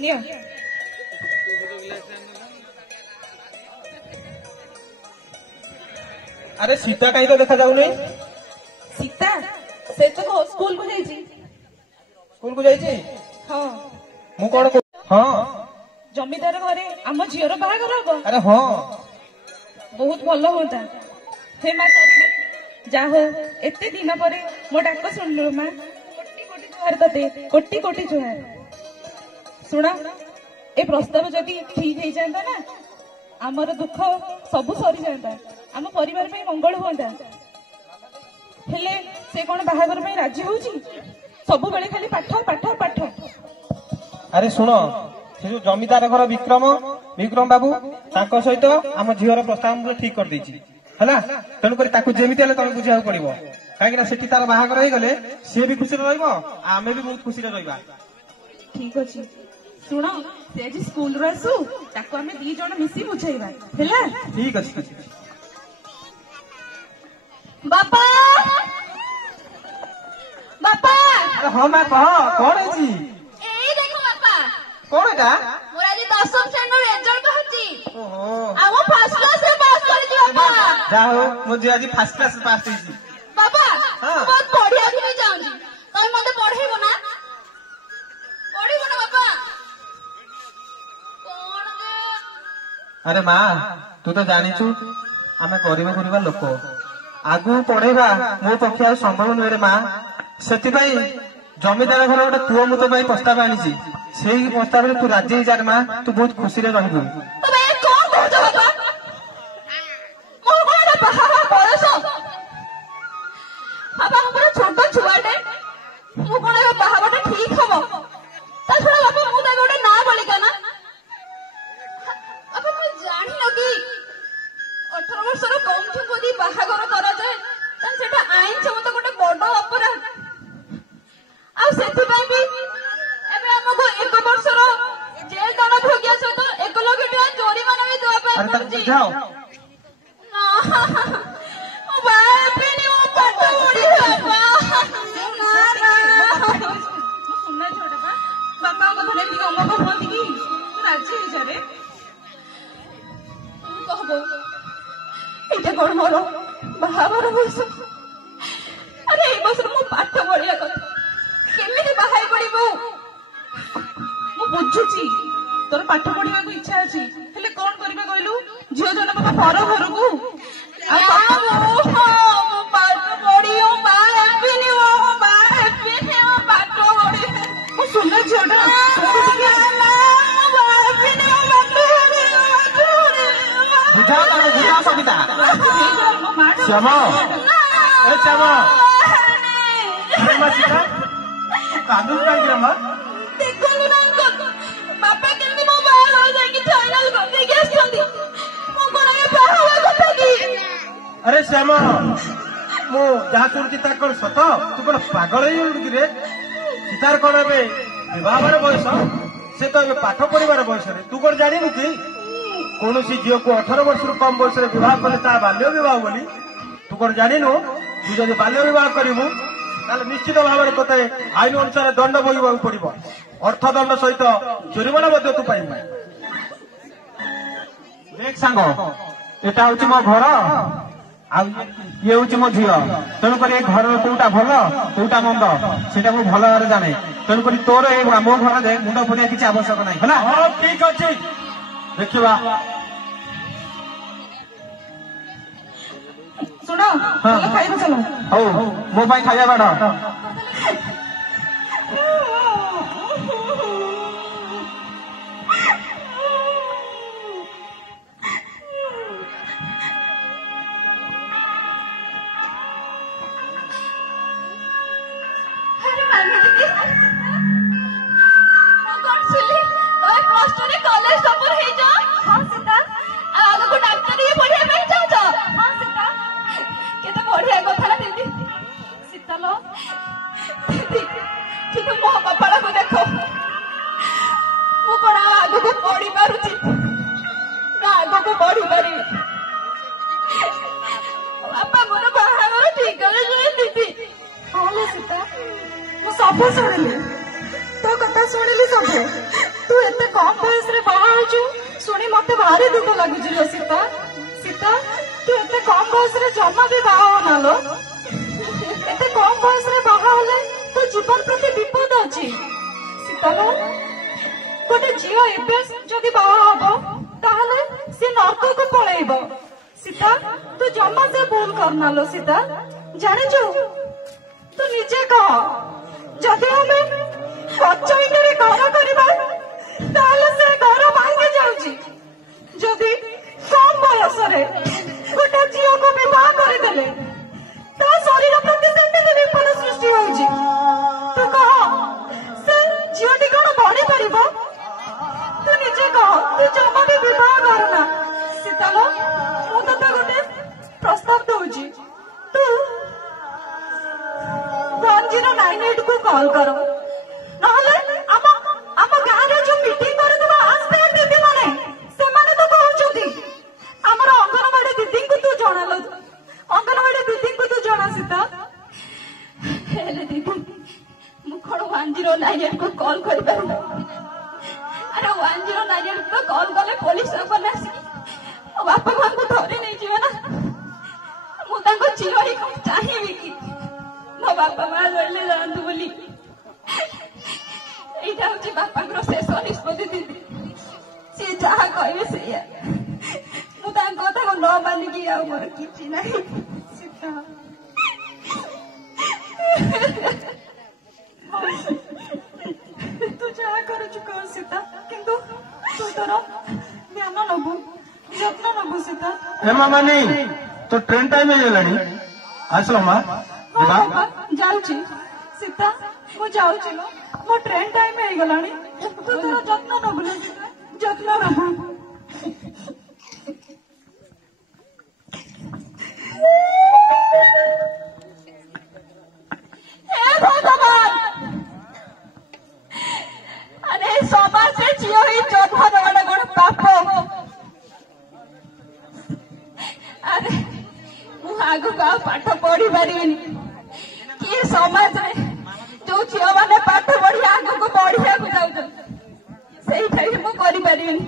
Neo अरे सीता कहीं तो देखा जाऊ नहीं। सीता से तो स्कूल को जाइए। स्कूल को जाइए। हाँ मु कौन को हाँ जमीदार घरे आम झीर बाहागर हम। अरे हाँ बहुत भल होता हे माँ तारिणी जा हो एते दिन पर मो डाक शुणलु माँ कोटी कोटी जुहार तते कोटी कोटी जुहार। शुण ए प्रस्ताव जदि ठीक हो जाता ना आमर दुख सबू सरी जाता आम परिवार में मंगल होता हेले से कौन बाहागर में राजी होउची सबु बेले खाली पाठ पाठ पाठ। अरे शुण से जो जमीदार घर विक्रम विक्रम बाबू तांको सहित आम झीवर प्रस्ताव ठीक कर देछि हला तेणुक जमीती हेल्ले तुम बुझा पड़ो कहीं सेठी तार बाहागर हो गले सी भी खुशी रमे भी बहुत खुशी रहा। ठीक अच्छे शुण से आज स्कूल रू आसू ताको आमे दी जण मिसी बुझाइबा हैला। ठीक अछि बापा बापा। अरे हाँ मैं कह कौन है जी ए देखो बापा कौन एटा मोर आज 10th श्रेणी रिजल्ट होची। ओहो आ वो फर्स्ट क्लास से पास कर दिया बापा। जाओ मुझे आज फर्स्ट क्लास में पास होई बाबा हाँ। बहुत पढ़िया भी नहीं जाऊंगी तुम मते पढ़ेबो ना पढ़िबो ना बापा कौन जे। अरे माँ तू तो जानिछु आमे गरीब गरीब लोक आगु पढ़ेबा मो पक्षे आ संभव नुहे रे माँ सेति जमीदार घर गोटे पुओ मु तो प्रस्ताव आनी से प्रस्ताव तू राजी हो जा माँ तू बहुत खुशी रे रहबु। तबे कौन कहत बापा मोर बड़ा बाहा बयस बाबा हमर छोट छुआटे मु कोन बाहाबटा ठीक हबो ता छोड़ा बापा मु ता गोटे ना बालिका ना बापा मु जानि न कि 18 वर्षर कम छु कोदी बाहागर करा जाय ता सेटा आईन छ मते गोटे बड़ अपराध आ सेति पई भी एबे हमको 1 वर्षर जेल दंड भोगिया सहित 1 लाख टका जोरिमाना भी देवा पई अरे तक पड़ुची बुझाओ ना ओ बाय पेनी ओ पाठ पढ़ी बाबा ना ना सुनना छोटा बापा को भले टी अम्मा को होती की राजी हो जा रे तू कहबो एटा कोन मोर बाहाबर बयस अरे ए बस मु पाठ पढ़िया कथा केमिति बाहाई पड़िबो मु बुझुची तोर पाठ पढ़िया को इच्छा अछि हेले कोन करबे कहलु झियो जन बाबा पर घर को मु पाठ पढ़ियो बा एपिनी ओ बा एपिनी ओ पाठ पढ़ी मु सुनना झियोटा बुझाओ तारे बुझाओ सबिता श्यामा ए श्यामा अरे माँ सीता कांदू काई रे माँ देखो ना बापा केमती मो बाहर हो जाई कि फाइनल कर दे के आछंती मो कोन ए बाहर कथा की। अरे श्यामा मु जहाँ शुणुची ता कौन सत तू कौन पागल हो रे सीतार कौन ए विवाहर बयस से तो ए पाठ पढ़िबार बयस रे तू कौन जानिबु कि कौन सी झील को 18 वर्ष कम बयस विवाह कले ता बाल्य विवाह बोली तू कौन जानिनु तू जब बाल्य विवाह करू ताले निश्चित भाव में तोते आईन अनुसार दंड बोईबा पड़ो अर्थदंड सहित जोरिमाना तू पाइबा। देख सांग एटा हूँ मो घर ये हूँ मो झील तेणुक घर कौटा भल कौटा मंद से भल भाव जाने तेणुक तोर मो घर दे मुंड फरिया किसी आवश्यक ना ठीक अच्छे देखा सुनो खाइबा चलो हौ मो खाଇବା बाड़ ସବୁ ଶୁଣିଲି ତୋ କଥା ଶୁଣିଲି ସବୁ। ତୁ ଏତେ କମ ବୟସରେ ବାହା ହଉଛୁ ଶୁଣି ମତେ ଭାରି ଦୁଃଖ ଲାଗୁଛି ଲୋ ସୀତା। ସୀତା ତୁ ଏତେ କମ ବୟସରେ ଜମା ବି ବାହା ହଉନା ଲୋ। ଏତେ କମ ବୟସରେ ବାହା ହେଲେ ତୋ ଜୀବନ ପ୍ରତି ବିପଦ ଅଛି। ସୀତା ଲୋ ଗୋଟେ ଝିଅ ଏବେ ଯଦି ବାହା ହବ ତାହେଲେ ସେ ନର୍କକୁ ପଳେଇବ। ସୀତା ତୁ ଜମା ସେ ଭୁଲ କରନା ଲୋ ସୀତା। ଜାଣିଛୁ ତୁ ନିଜେ କହ ଯଦି ଆମେ 5 ମିନିଟରେ ଘର କରିବା ତାହେଲେ ସେ ଘର ଭାଙ୍ଗି ଯାଉଛି। ଯଦି କମ ବୟସରେ ଗୋଟେ ଝିଅକୁ ବିବାହ କରିଦେଲେ ତା ଶରୀର ପ୍ରତି ସେତିକି ବିପଦ ସୃଷ୍ଟି ହଉଛି। ତୁ କହ ସେ ଝିଅଟି କଣ ବଢି ପାରିବ? ତୁ ନିଜେ କହ ତୁ ଜମା ବି ବିବାହ କରନା। ସୀତାଲ ମୁଁ ତତେ ଗୋଟେ ପ୍ରସ୍ତାବ ଦଉଛି। ତୁ 1098 କୁ କଲ୍ କର। ନହେଲେ ଆମ ଗାଁରେ ଯୋଉ ମିଟିଂ କରୁଥିବା ଆସ୍ତେ ଦିଦି ମାନେ ସେମାନେ ତ କହୁଛନ୍ତି ଆମର ଅଙ୍ଗନବାଡି ଦିଦିଙ୍କୁ ତୁ ଜଣାଲ। ଅଙ୍ଗନବାଡି ଦିଦିଙ୍କୁ ତୁ ଜଣା ସୀତା। ହେଲେ ଦିଦି ମୁଁ କଣ 1098 କୁ କଲ୍ କରିପାରିବି? ଆରେ 1098 କୁ କଲ୍ କଲେ ପୋଲିସ ମାନେ ଆସିକି ମୋ ବାପା ମାଙ୍କୁ ଧରି ନେଇଯିବ ନା। ମୁଁ ତାଙ୍କ ଚିର ହିଁ ଚାହିଁବି କି ମୋ ବାପା ମା ରହିଲେ ଯାଆନ୍ତୁ ବୋଲି। ଏଇଟା ହଉଛି ବାପାଙ୍କର ଶେଷ ନିଷ୍ପତ୍ତି ଦିଦି। ସିଏ ଯାହା କହିବେ ସେଇଆ। ମୁଁ ତାଙ୍କ କଥାକୁ ନ ମାନିକି ଆଉ ମୋର କିଛି ନାହିଁ। ସୀତା ତୁ ଯାହା କରୁଛୁ କର ସୀତା, କିନ୍ତୁ ତୁ ତୋର ଧ୍ୟାନ ନବୁ, ଯତ୍ନ ନବୁ ସୀତା। हेमा मानी तो ट्रेन टाइम ହେଇଗଲାଣି ଆସିଲ ମା। ବାପା ଯାଉଛି ସୀତା ମୁଁ ଯାଉଛି ଲୋ। ମୋ ଟ୍ରେନ ଟାଇମ ହେଇଗଲାଣି। ତୁ ତୋର ଯତ୍ନ ନବୁ ଲୋ ସୀତା, ଯତ୍ନ ନବୁ। ହେ ଭଗବାନ, ଆରେ ସମାଜରେ ଝିଅ ହିଁ ଜନ୍ମ ଦେବାଟା କଣ ପାପ? ଆରେ ମୁଁ ଆଗକୁ ଆଉ ପାଠ ପଢି ପାରିବିନି। କିଏ ସମାଜରେ ଯୋଉ ଝିଅ ମାନେ ପାଠ ପଢି ଆଗକୁ ବଢିବାକୁ ଯାଉଛନ୍ତି ସେଇଟା ବି ମୁଁ କରିପାରିବିନି।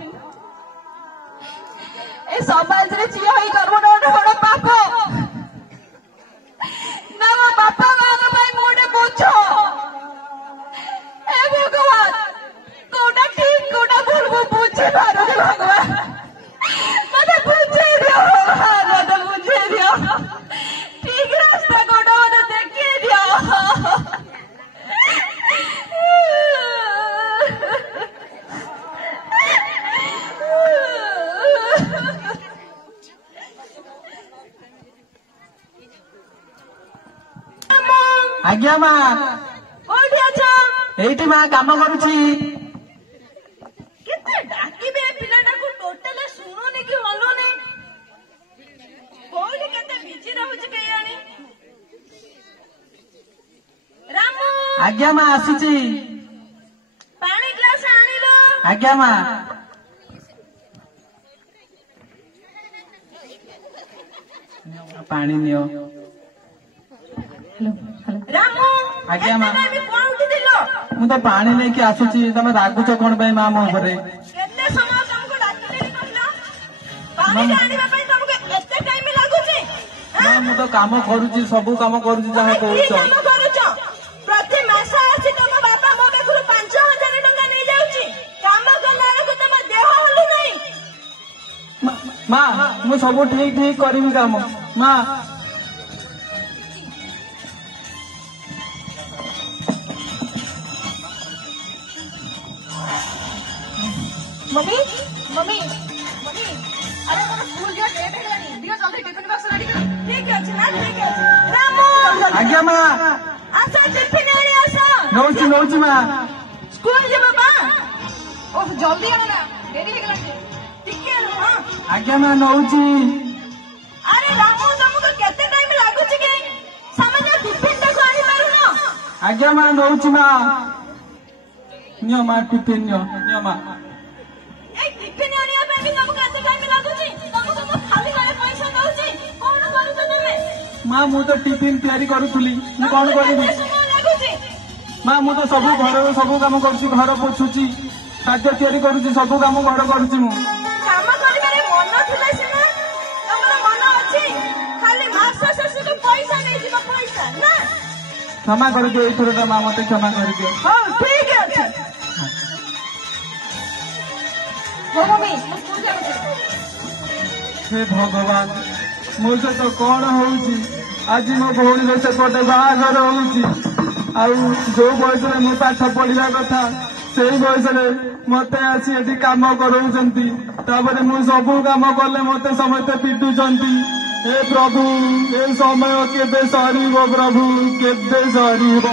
ଏ ସମାଜରେ ଝିଅ ହିଁ ଜନ୍ମ ନେବାଟା ବଡ ପାପ ନା। ମୋ ବାପା ମାଙ୍କ ପାଇଁ ମୁଁ ଗୋଟେ ବୋଝ। ଏ ଭଗବାନ, କୋଉଟା ଠିକ କୋଉଟା ଭୁଲ ମୁଁ ବୁଝିପାରୁନି। ଭଗବାନ ମତେ ବୁଝେଇ ଦିଅ, ଭଗବାନ ମତେ ବୁଝେଇ ଦିଅ। ଠିକ ରାସ୍ତା କୋଉଟା ମତେ ଦେଖେଇ ଦିଅ। ଆଜ୍ଞା ମା। କୋଉଠି ଅଛ? ଏଇଠି ମା କାମ କରୁଛି। କେତେ ଡାକିବେ ପିଲାଟାକୁ ଟୋଟାଲ ଶୁଣୁନି କି ହଲୁନି। କୋଉଠି କେତେ ବିଜି ରହୁଛି କେଜାଣି। ରାମୁ। ଆଜ୍ଞା ମା ଆସିଛି। ପାଣି ଗ୍ଲାସ ଆଣିଲ। ଆଜ୍ଞା ମା। ପାଣି ନିଅ। ରାମୁ। ଆଜ୍ଞା ମା। କୋଉଠି ଥିଲ? ମୁଁ ତ ପାଣି ନେଇକି ଆସୁଛି। ତମେ ରାଗୁଛ କଣ ପାଇଁ ମା ମୋ ଉପରେ? କେତେ ସମୟ ତମକୁ ଡାକିଲେଣି କହିଲ? ପାଣି ଆଣିବା ପାଇଁ ତମକୁ ଏତେ ଟାଇମ ଲାଗୁଛି? ମା ମୁଁ ତ କାମ କରୁଛି, ସବୁ କାମ କରୁଛି ଯାହା କହୁଛ। କାମ କରୁଛ? ପ୍ରତି ମାସ ଆସି ତମ ବାପା ମୋ ପାଖରୁ 5,000 ଟଙ୍କା ନେଇଯାଉଛି। କାମ କଲା ବେଳକୁ ତମ ଦେହ ହଲୁ ନାହିଁ। ମା ମୁଁ ସବୁ ଠିକ କରିବି କାମ। ମା मम्मी मम्मी मम्मी, अरे मोर स्कूल जा लेट हेलानी। दियो जल्दी टिफिन बॉक्स रेडी कर। ठीक अछि ना, ठीक अछि। रामू। आज्ञा मा। आसा टिफिन आनी आसा। नौची मा। स्कूल जे बाबा। ओह जल्दी आना ना, देरी हे गेलानी। ठीक है हां। आज्ञा मा नौची। अरे रामू तुमको केते टाइम लागुची के सामान्य टिफिन टा को आनी पारुनो? आज्ञा मा नौची मा। नियो मा टिफिन नियो मा। टिफिन आनिया पे भी तुमको केते टाइम लागुची? तुमको तो खाली गाने पैसा दउची। कोन करू तमे? मां मु तो टिफिन तैयारी करूथुली। मु कोन करिबी? ମା ମୁଁ ତ ସବୁ ଘରର ସବୁ କାମ କରୁଛି, ଘର ପୋଛୁଛି, ଖାଦ୍ୟ ତିଆରି କରୁଛି, ସବୁ କାମ ଘର କରୁଛି ମୁଁ। କାମ କରିବାରେ ମନ ଥିଲା ସିନା, ତମର ମନ ଅଛି ଖାଲି ମାସ ଶେଷକୁ ପଇସା ନେଇଯିବ, ପଇସା ନା। କ୍ଷମା କରିଦିଅ ଏଇଥର ମା, ମତେ କ୍ଷମା କରିଦିଅ। ହଉ ଠିକ ଅଛି। ହଉ ମମି, ମୁଁ ସ୍କୁଲ ଯାଉଛି। ହେ ଭଗବାନ, ମୋ ସହିତ କଣ ହଉଛି? ଆଜି ମୋ ଭଉଣୀର ସେପଟେ ବାହାଘର ହଉଛି, ଆଉ ଯୋଉ ବୟସରେ ମୁଁ ପାଠ ପଢିବା କଥା ସେଇ ବୟସରେ ମତେ ଆସି ଏଠି କାମ କରଉଛନ୍ତି, ତାପରେ ମୁଁ ସବୁ କାମ କଲେ ମତେ ସମସ୍ତେ ପିଟୁଛନ୍ତି। हे प्रभु, ये समय केबे सरीब प्रभु, केबे सरीब।